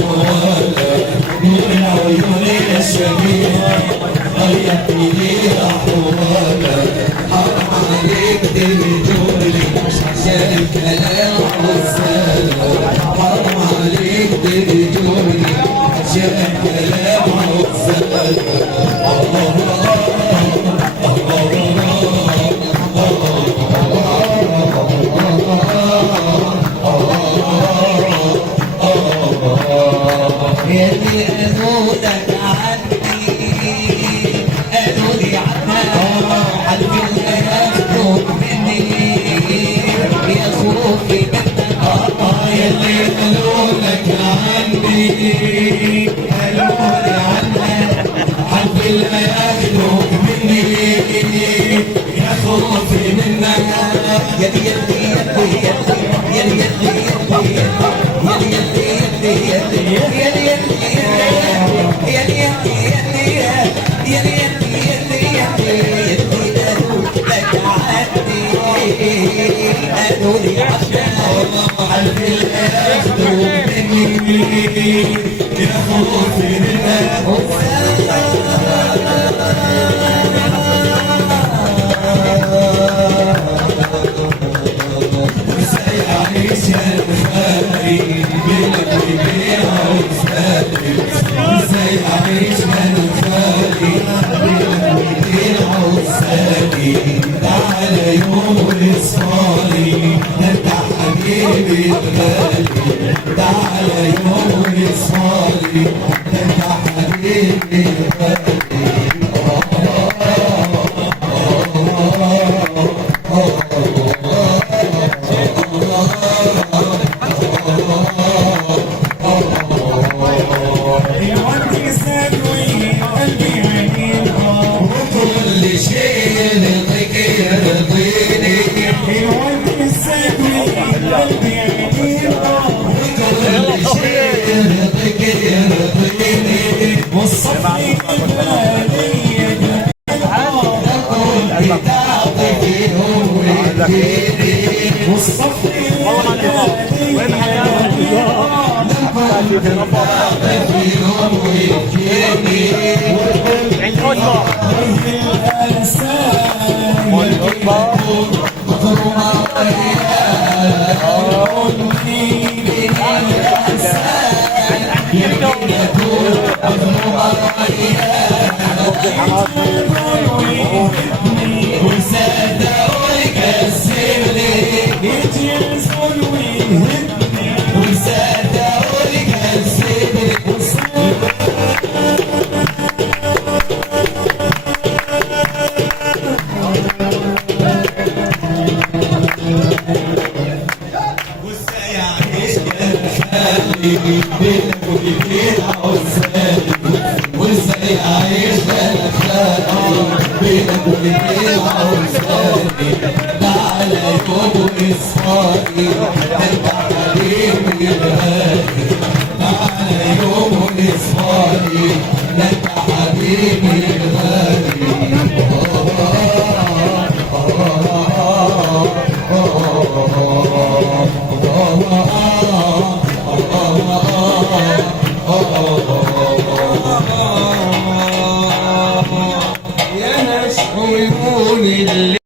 أحوالك نور عيون الشبيهة غيرتني أحوالك حرام عليك تهجرني عشان الكلام عوزالك حرام عليك تهجرني عشان الكلام عوزالك اللي أذودك عني أذودي عنها حلفي لا يخرج مني يا خوفي منك يلي أذودك عني أذودي عنها حلفي لا يخرج مني يا خوفي منك يلي يلي يلي يلي أدوني عشان حلفي الأخذ مني يا خوفي منك ازاي أعيش يا الخالي بينك وبين عوزاتي ازاي أعيش يا الخالي بينك وبين عوزاتي تعالى يوم وصالي انت حبيبي الغالي تعالى يوم وصالي انت حبيبي الغالي وكل شيء يرضيك يرضيني وكل شيء يرضيك يرضيني والصفي اللي تعطي فيهم ويديني والصفي وين تعطي فيهم ويديني وصدقوني كسبني وصدقوني كسبني وازاي اعيش خالي بينك وبين عوزالي وازاي اعيش خالي بينك وبين عوزالي تعالى يوم واصحابي انت حبيبي الغالي تعالى يوم واصحابي انت حبيبي